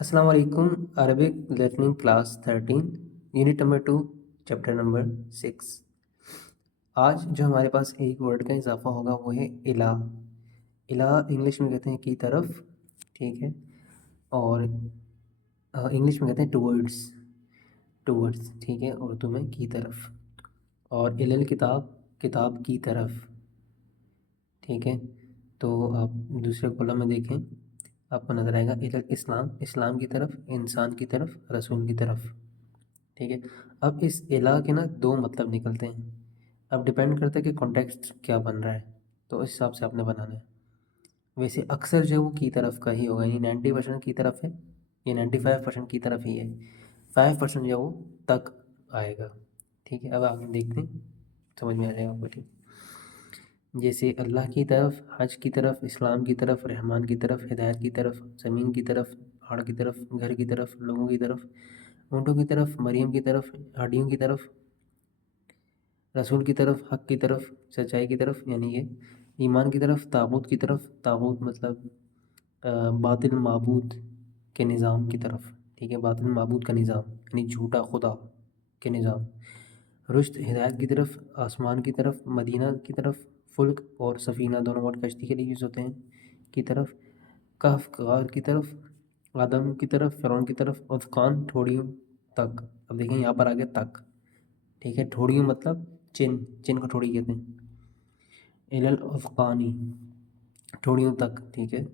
السلام علیکم. Arabic learning class 13 unit number 2 chapter number 6. آج جو ہمارے پاس ایک ورڈ کا اضافہ ہوگا وہ ہے الہ. الہ انگلش میں کہتے ہیں کی طرف، ٹھیک ہے، اور انگلش میں کہتے ہیں ٹورڈز، ٹھیک ہے، اردو میں کی طرف. اور الکتاب کتاب کی طرف، ٹھیک ہے. تو آپ دوسرے کالم میں دیکھیں، آپ کو نظر آئے گا اسلام، اسلام کی طرف، انسان کی طرف، رسول کی طرف، ٹھیک ہے. اب اس الہ کے نا دو مطلب نکلتے ہیں. اب ڈپینڈ کرتا ہے کہ کانٹیکسٹ کیا بن رہا ہے، تو اس حساب سے آپ نے بنانا ہے. ویسے اکثر جو ہے وہ کی طرف کا ہی ہوگا، یعنی 90% کی طرف ہے، یہ 95% کی طرف ہی ہے، 5% جو ہے وہ تک آئے گا. ٹھیک ہے، اب آگے دیکھتے ہیں، سمجھ میں آ جائے گا آپ کو. ٹھیک، جیسے اللہ کی طرف، حج کی طرف، اسلام کی طرف، رحمان کی طرف، ہدایت کی طرف، زمین کی طرف، پہاڑ کی طرف، گھر کی طرف، لوگوں کی طرف، اونٹوں کی طرف، مریم کی طرف، ہڈیوں کی طرف، رسول کی طرف، حق کی طرف، سچائی کی طرف، یعنی یہ ایمان کی طرف، تاغوت کی طرف، تاغوت مطلب باطل معبود کے نظام کی طرف، ٹھیک ہے، باطل معبود کا نظام یعنی جھوٹا خدا کے نظام. رشد ہدایت کی طرف، آسمان کی طرف، مدینہ کی طرف، فلک اور سفینہ دونوں ورڈ کشتی کے لیے یوز ہوتے ہیں، کی طرف، کہف غار کی طرف، آدم کی طرف، فرعون کی طرف، عفقان ٹھوڑیوں تک. اب دیکھیں یہاں پر آگے تک، ٹھیک ہے، ٹھوڑیوں مطلب چن کو ٹھوڑی کہتے ہیں. الافقانی ٹھوڑیوں تک، ٹھیک ہے.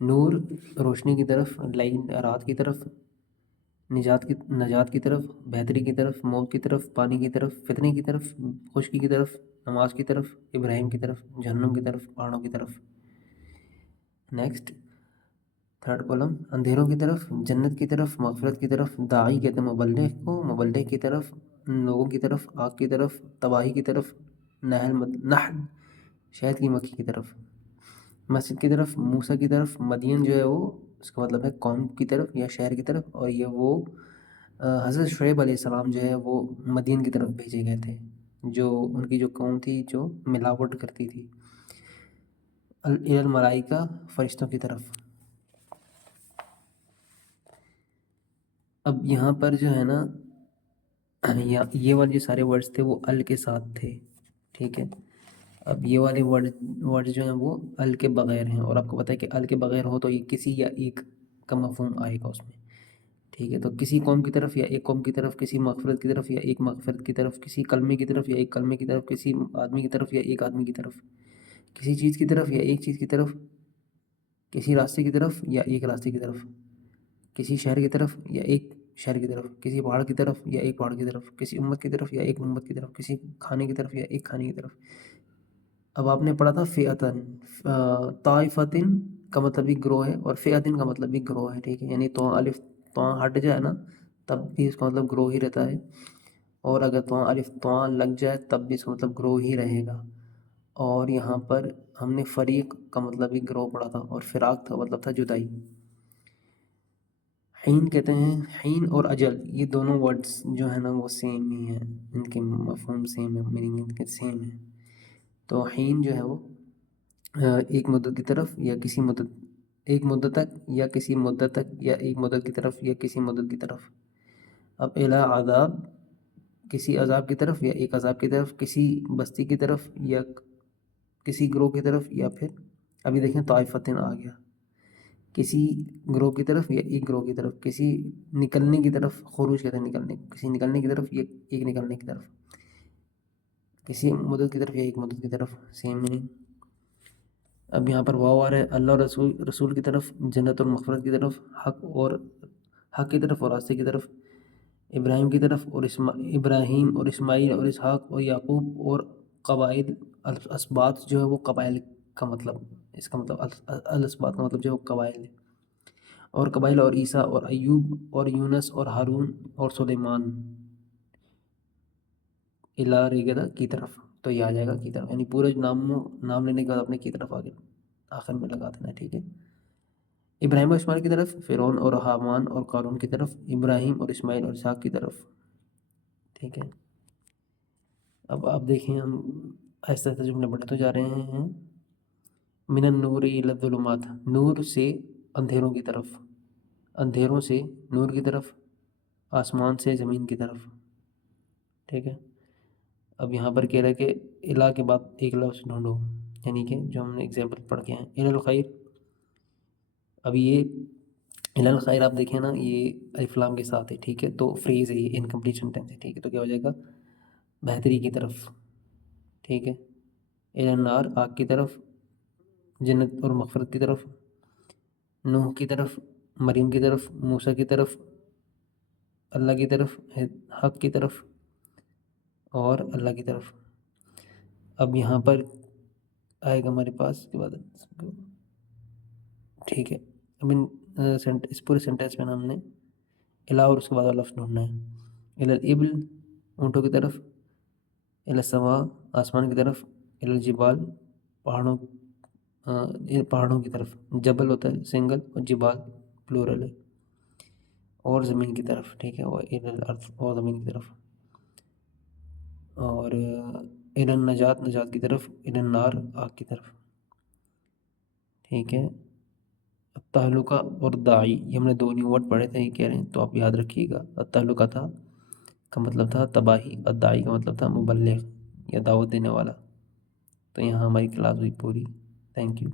نور روشنی کی طرف، لائن رات کی طرف، نجات کی طرف، بہتری کی طرف، موت کی طرف، پانی کی طرف، فتنے کی طرف، خشکی کی طرف، نماز کی طرف، ابراہیم کی طرف، جہنم کی طرف، پہاڑوں کی طرف. نیکسٹ تھرڈ کالم، اندھیروں کی طرف، جنت کی طرف، مغفرت کی طرف، داعی کہتے ہیں مبلغ کو، مبلغ کی طرف، لوگوں کی طرف، آگ کی طرف، تباہی کی طرف، نحل شہد کی مکھی کی طرف، مسجد کی طرف، موسیٰ کی طرف. مدین جو ہے وہ اس کا مطلب ہے قوم کی طرف یا شہر کی طرف، اور یہ وہ حضرت شعیب علیہ السلام جو ہے وہ مدین کی طرف بھیجے گئے تھے، جو ان کی جو قوم تھی جو ملاوٹ کرتی تھی. الملائکہ فرشتوں کی طرف. اب یہاں پر جو ہے نا یہ والے جو سارے ورڈز تھے وہ ال کے ساتھ تھے، ٹھیک ہے. اب یہ والے ورڈ جو ہیں وہ ال کے بغیر ہیں، اور آپ کو پتہ ہے کہ ال کے بغیر ہو تو یہ کسی یا ایک کا مفہوم آئے گا اس میں، ٹھیک ہے. تو کسی قوم کی طرف یا ایک قوم کی طرف، کسی مغفرت کی طرف یا ایک مغفرت کی طرف، کسی کلمے کی طرف یا ایک کلمے کی طرف، کسی آدمی کی طرف یا ایک آدمی کی طرف، کسی چیز کی طرف یا ایک چیز کی طرف، کسی راستے کی طرف یا ایک راستے کی طرف، کسی شہر کی طرف یا ایک شہر کی طرف، کسی پہاڑ کی طرف یا ایک پہاڑ کی طرف، کسی امت کی طرف یا ایک امت کی طرف، کسی کھانے کی طرف یا ایک کھانے کی طرف. اب آپ نے پڑھا تھا فئتن، طائفتن کا مطلب بھی گروہ ہے اور فئتن کا مطلب بھی گروہ ہے، ٹھیک ہے. یعنی تو الف تو ہٹ جائے نا تب بھی اس کا مطلب گروہ ہی رہتا ہے، اور اگر تو الف تو لگ جائے تب بھی اس کا مطلب گروہ ہی رہے گا. اور یہاں پر ہم نے فریق کا مطلب بھی گروہ پڑھا تھا، اور فراق تھا مطلب تھا جدائی. حین کہتے ہیں، حین اور اجل یہ دونوں ورڈز جو ہیں نا وہ سیم ہی ہیں، ان کے مفہوم سیم ہے، میننگ ان کے سیم ہے. تو حین جو ہے وہ ایک مدت کی طرف یا کسی مدت، ایک مدت تک یا کسی مدت تک، یا ایک مدت کی طرف یا کسی مدت کی طرف. اب الی عذاب کسی عذاب کی طرف یا ایک عذاب کی طرف، کسی بستی کی طرف یا کسی گروہ کی طرف، یا پھر ابھی دیکھیں طائفتن آ گیا، کسی گروہ کی طرف یا ایک گروہ کی طرف، کسی نکلنے کی طرف، خروج کہتے ہیں نکلنے، کسی نکلنے کی طرف یا ایک نکلنے کی طرف، کسی مدت کی طرف یا ایک مدت کی طرف، سیم میننگ. اب یہاں پر واو آ رہا ہے، اللہ رسول کی طرف، جنت اور مغفرت کی طرف، حق کی طرف اور راستے کی طرف، ابراہیم کی طرف اور ابراہیم اور اسماعیل اور اسحاق اور یعقوب اور قبائل. الاسباط جو ہے وہ قبائل کا مطلب، اس کا مطلب الاسباط کا مطلب جو ہے وہ قبائل ہے، اور قبائل اور عیسیٰ اور ایوب اور یونس اور ہارون اور سلیمان. الا ریگدا کی طرف، تو یہ آ جائے گا کی طرف، یعنی پورے نام لینے کے بعد اپنے کی طرف آگے آخر میں لگا دینا، ٹھیک ہے. ابراہیم اور اسماعیل کی طرف، فرعون اور حامان اور قارون کی طرف، ابراہیم اور اسماعیل اور اسحاق کی طرف، ٹھیک ہے. اب آپ دیکھیں ہم آہستہ آہستہ جملے بڑھتے جا رہے ہیں. من النور الی الظلمات، نور سے اندھیروں کی طرف. اندھیروں سے نور کی طرف، آسمان سے زمین کی طرف. ٹھیک ہے. اب یہاں پر کہہ رہا ہے کہ الا کے بعد ایک لفظ ڈھونڈو، یعنی کہ جو ہم نے ایگزامپل پڑھ کے ہیں الی الخیر. اب یہ الی الخیر آپ دیکھیں نا، یہ الف لام کے ساتھ ہے. ٹھیک ہے، تو فریز ہے، یہ انکمپلیٹ سینٹینس ہے. ٹھیک ہے، تو کیا ہو جائے گا؟ بہتری کی طرف. ٹھیک ہے. الی النار آگ کی طرف، جنت اور مغفرت کی طرف، نوح کی طرف، مریم کی طرف، موسیٰ کی طرف، اللہ کی طرف، حق کی طرف اور اللہ کی طرف. اب یہاں پر آئے گا ہمارے پاس کے بعد. ٹھیک ہے، اب اس پورے سینٹینس میں ہم نے الا اور اس کے بعد لفظ ڈھونڈنا ہے. الی الابل اونٹوں کی طرف، الی السماء آسمان کی طرف، الی الجبال پہاڑوں کی طرف. جبل ہوتا ہے سنگل اور جبال پلورل ہے. اور زمین کی طرف. ٹھیک ہے، اور الی الارض اور زمین کی طرف. اور الی النجات نجات کی طرف، الی النار آگ کی طرف. ٹھیک ہے. التہلکہ اور داعی، یہ ہم نے دو نیو ورڈ پڑھے تھے، یہ کہہ رہے ہیں تو آپ یاد رکھیے گا. التہلکہ تھا کا مطلب تھا تباہی، الداعی کا مطلب تھا مبلغ یا دعوت دینے والا. تو یہاں ہماری کلاس ہوئی پوری. Thank you.